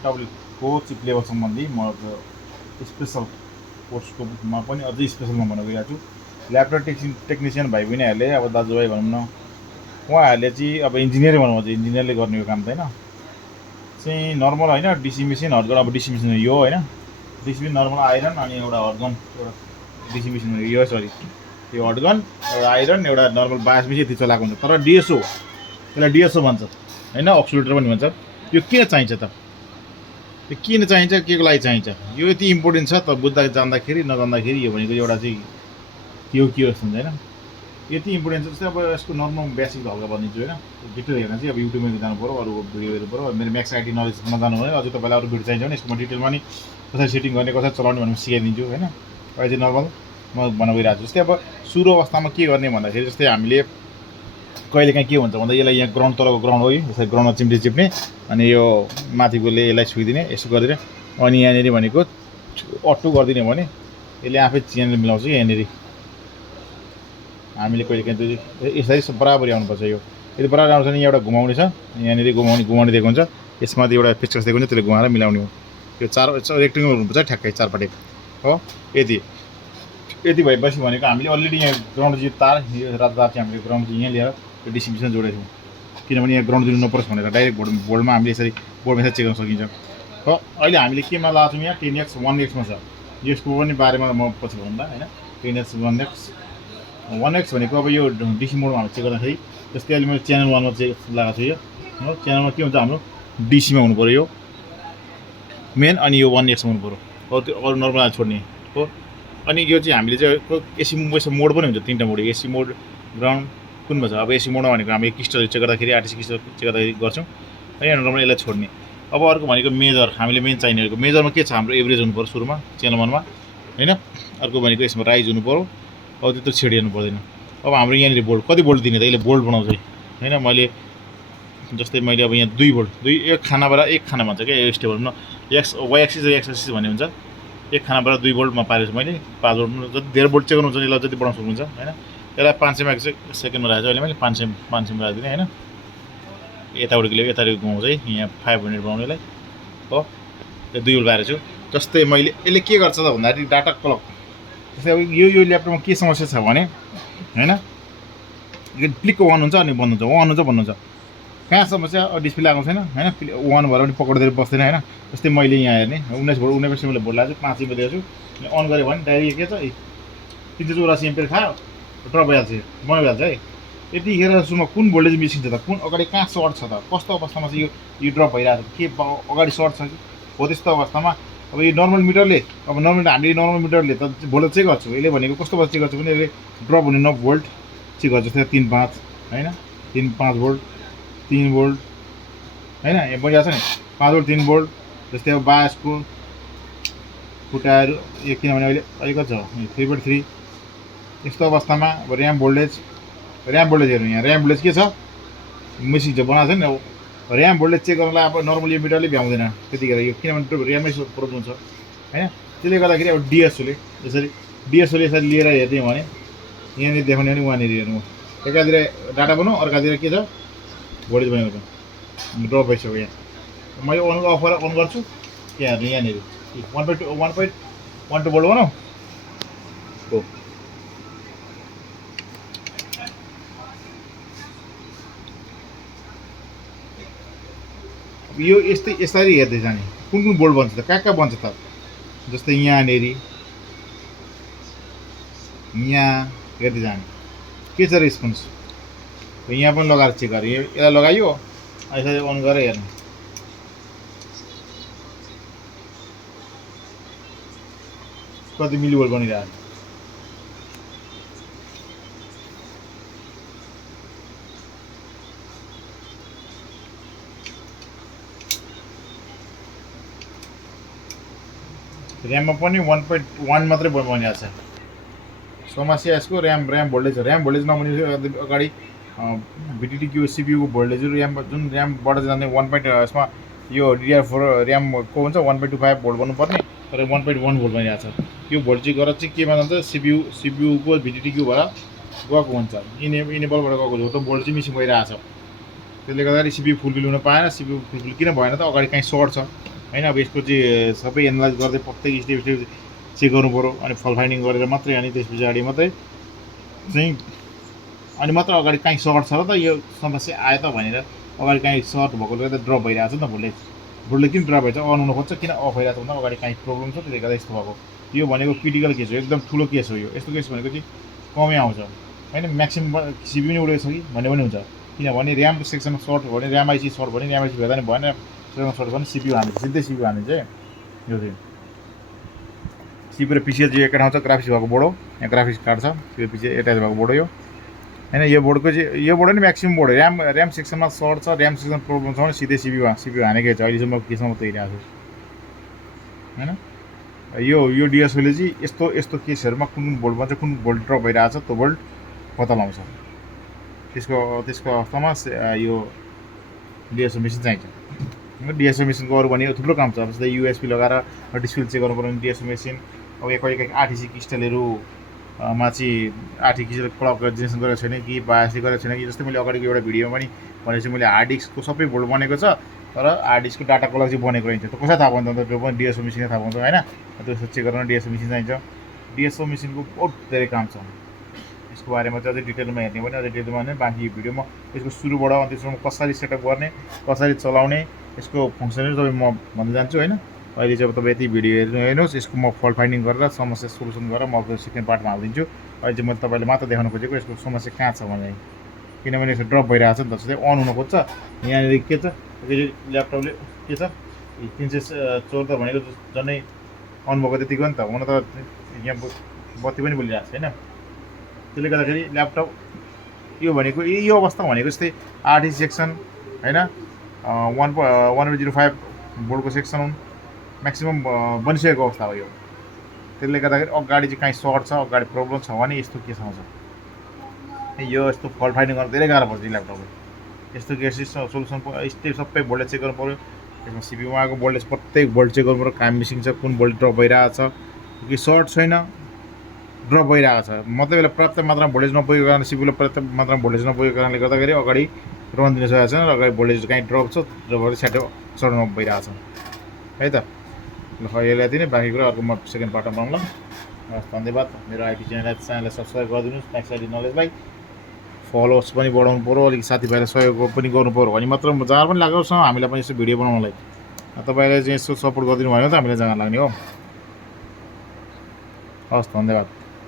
ल्यापटपको cheap level सम्बन्धी म स्पेसल कोर्सकोमा पनि अझै स्पेसलमा भन्न गइरहेको छु। ल्यापटप टेक्निसियन भाइ बहिनीहरूले अब दाजुभाइ भनौँ न उहाँहरूले चाहिँ अब इन्जिनियरै भनौँ चाहिँ इन्जिनियरले गर्ने यो काम त होइन चाहिँ नर्मल होइन डिसी मेसिन हटगन अब डिसी मेसिन यो होइन डिसी मेसिन नर्मल आइरन अनि एउटा हटगन एउटा डिसी मेसिन यो सरी यो हटगन एउटा आइरन एउटा नर्मल बास मेसिन यति चलाएको हुन्छ। तर डिएसओ त्यसलाई डिएसओ भन्छ होइन अक्सिलेटर पनि भन्छ। यो किन चाहिन्छ त यो किन चाहिन्छ के को लागि चाहिन्छ यो यति इम्पोर्टेन्ट छ त बुझ्दा जान्दाखेरि नजान्दाखेरि यो भनेको एउटा चाहिँ के हो जस्तो हुन्छ होइन यति इम्पोर्टेन्ट छ। जस्तै अब यसको नर्मल बेसिक हल्का भनिदिन्छु होइन डिटेल हेर्न चाहिँ अब युट्युबमा जानु पऱ्यो अरू भिडियो हेर्नु पऱ्यो मेरो म्याक्स आइटी नलेज नजानु भने अझ तपाईँलाई अरू भिडियो चाहिन्छ भने यसको डिटेलमा नि कसरी सेटिङ गर्ने कसरी चलाउने भनेर सिकाइदिन्छु होइन। अहिले चाहिँ नर्मल म भन्न गइरहेको छु। जस्तै अब सुरु अवस्थामा के गर्ने भन्दाखेरि जस्तै हामीले कहिलेकाहीँ के हुन्छ भन्दा यसलाई यहाँ ग्राउन्ड तलको ग्राउन्ड हो यसरी ग्राउन्डमा चिम्टे चिप्ने अनि यो माथिकोले यसलाई छुइदिने यसो गरिदिने अनि यहाँनिर भनेको अट्टु गरिदिने भने यसले आफै च्यानल मिलाउँछ यहाँनिर हामीले कहिलेकाहीँ यसरी बराबरी आउनुपर्छ। यो यदि बराबर आउँछ भने एउटा घुमाउने छ यहाँनिर घुमाउने दिएको हुन्छ यसमाथि एउटा पेचकस दिएको हुन्छ त्यसले घुमाएर मिलाउने हो। यो चार रेक्टेङ्गल हुनुपर्छ ठ्याक्कै चारपट्टि हो। यति भएपछि भनेको हामीले अलरेडी यहाँ ग्राउन्ड चाहिँ तार यो रातो तार चाहिँ हामीले ग्राउन्ड चाहिँ यहाँ लिएर यो डिस्ट्रिब्युसन जोडेको छौँ किनभने यहाँ ग्राउन्ड दिनु नपरोस् भनेर डाइरेक्ट बोर्डमा हामीले यसरी बोर्डमा यसरी चेक गर्न सकिन्छ हो। अहिले हामीले केमा लगाएको छौँ यहाँ 10x 1xमा छ यसको पनि बारेमा म पछि भन्दा होइन 10x 1x भनेको अब यो डिसी मोडमा हामीले चेक गर्दाखेरि जस्तै अहिले मैले च्यानल 1मा चाहिँ लगाएको छु यो हो। च्यानलमा के हुन्छ हाम्रो डिसीमा हुनु पऱ्यो यो मेन अनि यो 1x हुनु पऱ्यो अरू नर्मल छोड्ने हो। अनि यो चाहिँ हामीले चाहिँ एसी मोड पनि हुन्छ 3टा मोड एसी मोड ग्राउन्ड कुन भन्छ अब एसी मोडमा भनेको हामी क्रिस्टल चेक गर्दाखेरि आरटिसी क्रिस्टल चेक गर्दाखेरि गर्छौँ यहाँ नर्मल यसलाई छोड्ने। अब अर्को भनेको मेजर हामीले मेन चाहिने मेजरमा के छ हाम्रो एभरेज हुनु पऱ्यो सुरुमा च्यानल 1मा होइन। अर्को भनेको यसमा राइज हुनु पऱ्यो अब त्यत्रो छेडिनु पर्दैन। अब हाम्रो यहाँनिर बोल्ट कति बोल्ट दिने त यसले बोल्ट बनाउँछ होइन। मैले जस्तै मैले अब यहाँ 2 बोल्ट एक खानाबाट एक खाना भन्छ क्या स्टेबलमा वाइ एक्सिस र एक्स एक्सिस भन्ने हुन्छ एक खानाबाट 2 बोल्टमा पारेको छु मैले 5 बोल्ट जति धेरै बोल्ट चेक गर्नुहुन्छ यसलाई जति बनाउनु सक्नुहुन्छ होइन। यसलाई 500मा सेकेन्डमा राखेको छु अहिले मैले 500मा राखिदिने होइन। यतापट्टिको लिएर यतापट्टि घुमाउँछ है यहाँ 500 बनाउनेलाई हो यो 2 बोल्ट पारेको छु। जस्तै मैले यसले के गर्छ त भन्दाखेरि डाटा क्लक जस्तै अब यो ल्यापटपमा के समस्या छ भने होइन प्लिकको अन हुन्छ अनि बन्द हुन्छ अन हुन्छ बन्द हुन्छ कहाँ समस्या डिस्प्ले लगाएको छैन होइन 1 भएर पनि पक्रिँदै बस्दैन होइन। जस्तै मैले यहाँ हेर्ने 19 मैले भोल्ट लगाएको छु 5 एम्पियर दिएको छु अन गरेँ भने डाइरेक्ट के छ 384 एम्पियर खायो ड्रप भइहाल्छ बनाइहाल्छ है। यतिखेर सुरुमा कुन भोल्टेज मिसिन्छ त कुन अगाडि कहाँ सर्ट छ त कस्तो अवस्थामा चाहिँ यो ड्रप भइरहेको छ के अगाडि सर्ट छ कि हो त्यस्तो अवस्थामा अब यो नर्मल मिटरले अब हामीले नर्मल मिटरले त भोल्टेज चेक गर्छु यसले भनेको कस्तो भएर चेक गर्छु भने यसले ड्रप हुने न भोल्ट चेक गर्छ जस्तै 3-5 होइन 3-5 भोल्ट 3 भोल्ट होइन यहाँ बढिरहेको छ नि 5 भोल्ट 3 भोल्ट जस्तै अब बासको खुट्टाहरू यो किनभने अहिले कति छ 3.3 यस्तो अवस्थामा अब ऱ्याम भोल्टेज हेर्नु यहाँ ऱ्याम भोल्टेज के छ मेसिन चाहिँ बनाएको छ नि अब ऱ्याम भोल्टेज चेक गर्नलाई अब नर्मल यो मिटरले भ्याउँदैन त्यतिखेर यो किनभने ऱ्यामै प्रब्लम छ होइन। त्यसले गर्दाखेरि अब डिएसओले यसरी लिएर हेर्ने भने यहाँनिर देखाउने भने उहाँनिर हेर्नु एकातिर डाटा बनाऊ अर्कातिर के छ भोल्टेज बनाएको छ ड्रप भइसक्यो यहाँ मैले अन अफर अन गर्छु के हेर्नु यहाँनिर 1.12 भोल्ट बनाऊ हो यो यसरी हेर्दै जाने कुन बोल्ट बन्छ त कहाँ बन्छ त जस्तै यहाँनिर यहाँ हेर्दै जाने के छ रेस्पोन्स यहाँ पनि लगाएर चेक गरेँ यसलाई लगाइयो यसरी अन गरेर हेर्नु कति मिलिभोल्ट बनिरहेको ऱ्याममा पनि 1.1 मात्रै बनिरहेको छ समस्या यसको ऱ्याम भोल्टेज नबने अगाडि भिटिटी सिपियुको भोल्टेजहरू जुन ऱ्यामबाट जाने 1. यसमा यो DDR4 ऱ्यामको हुन्छ 1.25 भोल्ट बन्नुपर्ने तर 1.1 भोल्ट बनिरहेको छ। यो भोल्ट चाहिँ गरेर चाहिँ केमा जान्छ सिपियुको भिटिटी भएर गएको हुन्छ इनेबलबाट गएको हो त भोल्ट चाहिँ मिसिङ भइरहेको छ त्यसले गर्दाखेरि सिपियु फुलफिल हुन पाएन। सिपियु फुलफिल किन भएन त अगाडि कहीँ सर्ट छ होइन। अब यसको चाहिँ सबै एनालाइज गर्दै प्रत्येक स्टेप स्टेप चेक गर्नु पऱ्यो, अनि फल्ट फाइन्डिङ गरेर मात्रै, अनि त्यस पछाडि मात्रै चाहिँ अनि मात्र अगाडि काहीँ सर्ट छ र त यो समस्या आयो त भनेर अगाडि काहीँ सर्ट भएकोले गर्दा ड्रप भइरहेको छ नि त भोल्टेज किन ड्रप भइरहेछ, अन हुन खोज्छ किन अफ भइरहेको छ भन्दा अगाडि काहीँ प्रब्लम छ, त्यसले गर्दा यस्तो भएको। यो भनेको क्रिटिकल केस हो, एकदम ठुलो केस हो यो। यस्तो केस भनेको चाहिँ कमै आउँछ होइन, म्याक्सिमम् सिपी पनि उडेको छ कि भन्ने पनि हुन्छ, किनभने ऱ्याम सेक्सनमा सर्ट भयो भने ऱ्याम आइसी सर्ट भयो भने ऱ्याम आइसी भेट्दा नि भएन, सेक्सनमा सर्ट भयो भने सिपियु हानिन्छ, सिधै सिपियु हानिन्छ। यो चाहिँ सिपी र पिसी चाहिँ एकै ठाउँ छ, ग्राफिक्स भएको बोर्ड हो, यहाँ ग्राफिक्स कार्ड छ, त्यो पछि एट्याच भएको बोर्ड हो यो होइन। यो बोर्डको चाहिँ यो बोर्ड नि म्याक्सिमम् बोर्ड हो, ऱ्याम सेक्सनमा सर्ट छ, ऱ्याम सेक्सन प्रब्लम छ भने सिधै सिपियु हानेकै छ, अहिलेसम्म केसमा तैरिरहेको छु होइन। यो डिएसओले चाहिँ यस्तो यस्तो केसहरूमा कुन बोल्टमा चाहिँ कुन बोल्ट ड्रप भइरहेको छ त्यो बोल्ट पत्ता लगाउँछ। त्यसको अवस्थामा यो डिएसओ मेसिन चाहिन्छ। डिएसओ मेसिनको अरू भने थुप्रो काम छ, जस्तै युएसपी लगाएर डिस्प्ले चेक गर्नु पऱ्यो भने डिएसओ मेसिन, अब एक आरटिसी क्रिस्टलहरूमा चाहिँ आरटी क्रिस्टल क्लक जेनेरेसन गरेको छैन कि बायसले गरेको छैन कि, जस्तै मैले अगाडिको एउटा भिडियोमा पनि भनेपछि मैले हार्ड डिस्कको सबै बोल्ट बनेको छ, तर हार्ड डिस्कको डाटा क्लक चाहिँ बनेको रहेछ, त कसै थाहा पाउँछ त, त्यो पनि डिएसओ मेसिनले थाहा पाउँछ होइन। त्यो चेक गर्न डिएसओ मेसिन चाहिन्छ। डिएसओ मेसिनको बहुत धेरै काम छ, यसको बारेमा चाहिँ अझै डिटेलमा हेर्ने भने अझै डिटेलमा भने बाँकी भिडियोमा यसको सुरुबाट त्यसमा कसरी सेटअप गर्ने, कसरी चलाउने, यसको फङ्सनहरू तपाईँ म भन्न जान्छु होइन। अहिले चाहिँ अब तपाईँ यति भिडियो हेर्नुहोस्, यसको म फल्ट फाइन्डिङ गरेर समस्या सोल्युसन गरेर म सेकेन्ड पार्टमा हालिदिन्छु। अहिले चाहिँ मैले तपाईँले मात्र देखाउन खोजेको यसको समस्या कहाँ छ भने, किनभने यसको ड्रप भइरहेको छ नि त, जस्तै अन हुन खोज्छ। यहाँनिर के छ, ल्यापटपले के छ 374 भनेको झन्डै अन भएको त्यतिको नि त, हुन त यहाँ बत्ती पनि बोलिरहेको छ होइन। त्यसले गर्दाखेरि ल्यापटप यो भनेको यो अवस्था भनेको जस्तै आरटी सेक्सन होइन, 1.05 बोर्डको सेक्सन म्याक्सिमम् बनिसकेको अवस्था हो यो। त्यसले गर्दाखेरि अगाडि चाहिँ काहीँ सर्ट छ, अगाडि प्रब्लम छ भने यस्तो केस आउँछ। यो यस्तो फल्ट फाइन्डिङ गर्न धेरै गाह्रो पर्छ ल्यापटपले। यस्तो केस सोल्युसन स्टेप सबै भोल्टेज चेक गर्नु पऱ्यो, त्यसमा सिपियुमा आएको भोल्टेज प्रत्येक भोल्ट चेक गर्नु पऱ्यो, काम मिसिङ छ, कुन भोल्ट ड्रप भइरहेको छ कि सर्ट छैन ड्रप भइरहेको छ, मतलब यसलाई पर्याप्त मात्रामा भोल्टेज नपुगेको कारण, सिपियुलाई पर्याप्त मात्रामा भोल्टेज नपुगेको कारणले गर्दाखेरि अगाडि रन दिन सकेको छैन, र अगाडि भोल्टेज काहीँ ड्रप छ, ड्रप स्याटो चढ्नु भइरहेको छ है त। ल यसलाई दिने, बाँकी कुरा अर्को म सेकेन्ड पार्टमा बनाउँला। हस् धन्यवाद। मेरो आइटी च्यानललाई सब्सक्राइब गरिदिनुहोस्, नेक्स्ट आइटी नलेजलाई फलोवर्स पनि बढाउनु पऱ्यो, अलिक साथीभाइलाई सहयोग पनि गर्नु पऱ्यो भने मात्र जहाँ पनि लागेको छ हामीलाई पनि यसो भिडियो बनाउनलाई। तपाईँले चाहिँ यसो सपोर्ट गरिदिनु भयो भने त हामीलाई जहाँ लाग्ने हो। हस् धन्यवाद।